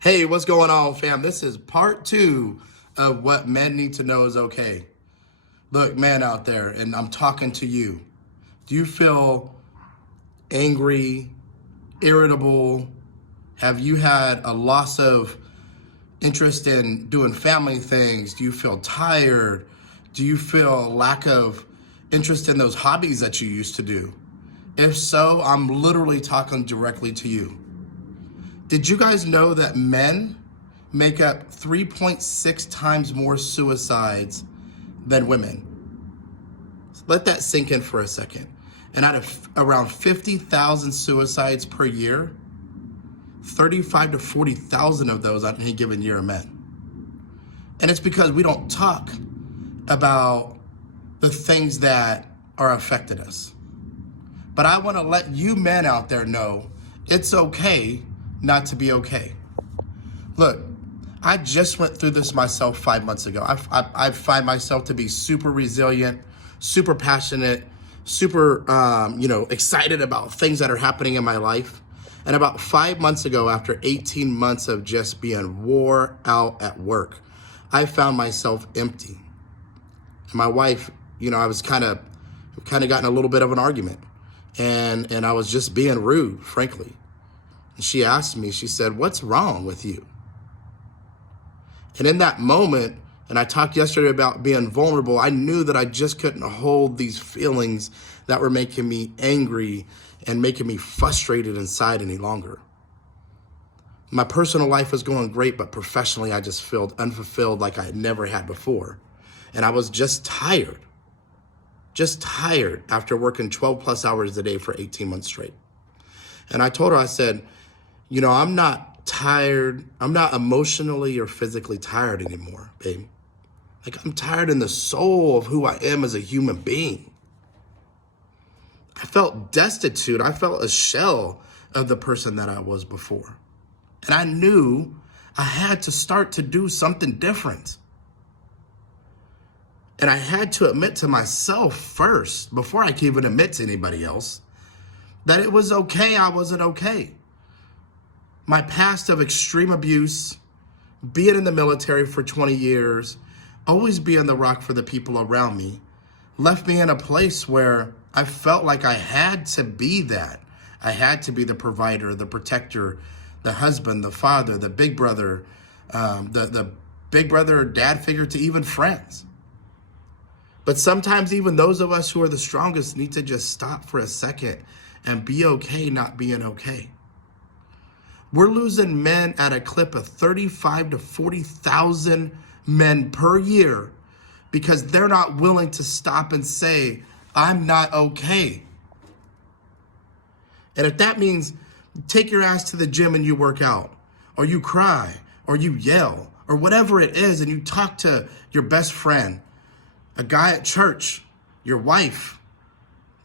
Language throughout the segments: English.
Hey, what's going on, fam? This is part two of what men need to know is okay. Look, man out there, and I'm talking to you. Do you feel angry, irritable? Have you had a loss of interest in doing family things? Do you feel tired? Do you feel a lack of interest in those hobbies that you used to do? If so, I'm literally talking directly to you. Did you guys know that men make up 3.6 times more suicides than women? So let that sink in for a second. And out of around 50,000 suicides per year, 35 to 40,000 of those on any given year are men. And it's because we don't talk about the things that are affecting us. But I want to let you men out there know it's okay not to be okay. Look, I just went through this myself 5 months ago. I find myself to be super resilient, super passionate, super excited about things that are happening in my life. And about 5 months ago, after 18 months of just being wore out at work, I found myself empty. And my wife, I was kind of gotten a little bit of an argument, and I was just being rude, frankly. And she asked me, she said, "What's wrong with you?" And in that moment, and I talked yesterday about being vulnerable, I knew that I just couldn't hold these feelings that were making me angry and making me frustrated inside any longer. My personal life was going great, but professionally, I just felt unfulfilled like I had never had before. And I was just tired after working 12 plus hours a day for 18 months straight. And I told her, I said, I'm not tired. I'm not emotionally or physically tired anymore, babe. Like, I'm tired in the soul of who I am as a human being. I felt destitute. I felt a shell of the person that I was before. And I knew I had to start to do something different. And I had to admit to myself first, before I could even admit to anybody else, that it was okay I wasn't okay. My past of extreme abuse, being in the military for 20 years, always being the rock for the people around me, left me in a place where I felt like I had to be that. I had to be the provider, the protector, the husband, the father, the big brother, the big brother or dad figure to even friends. But sometimes even those of us who are the strongest need to just stop for a second and be okay not being okay. We're losing men at a clip of 35 to 40,000 men per year because they're not willing to stop and say, "I'm not okay." And if that means take your ass to the gym and you work out, or you cry, or you yell, or whatever it is, and you talk to your best friend, a guy at church, your wife,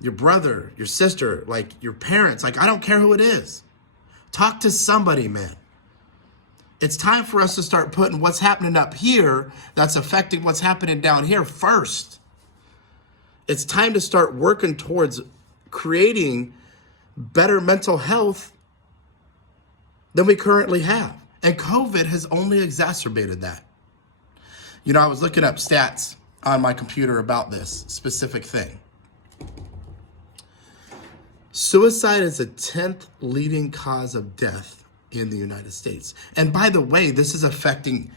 your brother, your sister, like your parents, like I don't care who it is. Talk to somebody, man. It's time for us to start putting what's happening up here that's affecting what's happening down here first. It's time to start working towards creating better mental health than we currently have. And COVID has only exacerbated that. I was looking up stats on my computer about this specific thing. Suicide is the 10th leading cause of death in the United States. And by the way, this is affecting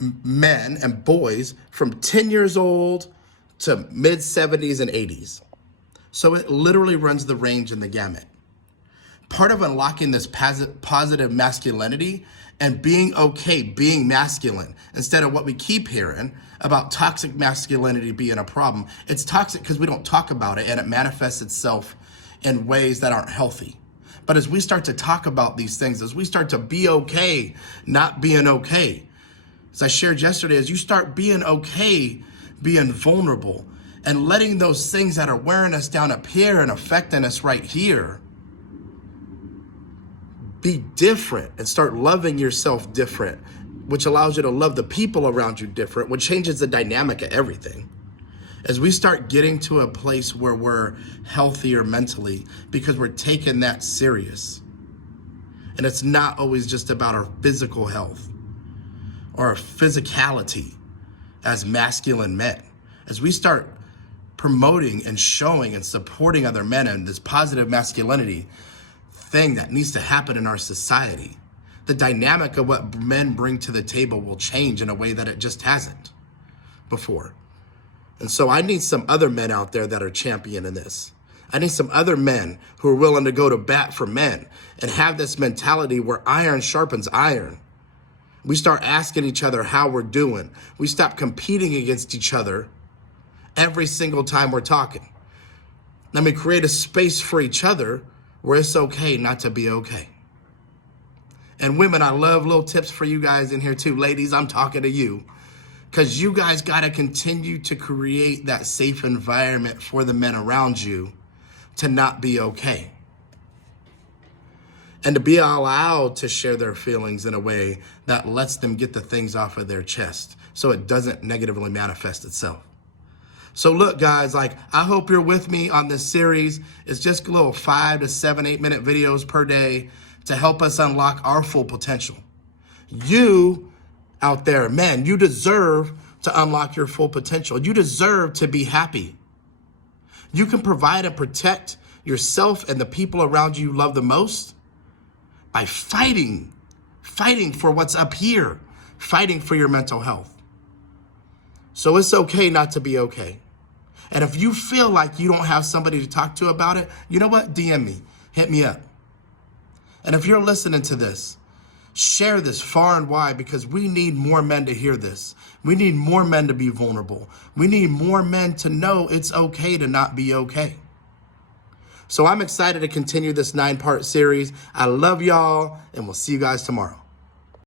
men and boys from 10 years old to mid 70s and 80s. So it literally runs the range and the gamut. Part of unlocking this positive masculinity and being okay, being masculine, instead of what we keep hearing about toxic masculinity being a problem. It's toxic because we don't talk about it and it manifests itself in ways that aren't healthy. But as we start to talk about these things, as we start to be okay, not being okay, as I shared yesterday, as you start being okay, being vulnerable, and letting those things that are wearing us down up here and affecting us right here be different and start loving yourself different, which allows you to love the people around you different, which changes the dynamic of everything. As we start getting to a place where we're healthier mentally because we're taking that serious. And it's not always just about our physical health or our physicality as masculine men. As we start promoting and showing and supporting other men and this positive masculinity thing that needs to happen in our society, the dynamic of what men bring to the table will change in a way that it just hasn't before. And so I need some other men out there that are championing this. I need some other men who are willing to go to bat for men and have this mentality where iron sharpens iron. We start asking each other how we're doing. We stop competing against each other every single time we're talking. Let me create a space for each other where it's okay not to be okay. And women, I love little tips for you guys in here too. Ladies, I'm talking to you. Because you guys got to continue to create that safe environment for the men around you to not be okay. And to be allowed to share their feelings in a way that lets them get the things off of their chest so it doesn't negatively manifest itself. So look, guys, I hope you're with me on this series. It's just a little 5 to 7, 8 minute videos per day to help us unlock our full potential. You out there, man, you deserve to unlock your full potential. You deserve to be happy. You can provide and protect yourself and the people around you love the most by fighting for what's up here, fighting for your mental health. So it's okay not to be okay. And if you feel like you don't have somebody to talk to about it, you know what? DM me, hit me up. And if you're listening to this, share this far and wide because we need more men to hear this. We need more men to be vulnerable. We need more men to know it's okay to not be okay. So I'm excited to continue this 9-part series. I love y'all, and we'll see you guys tomorrow.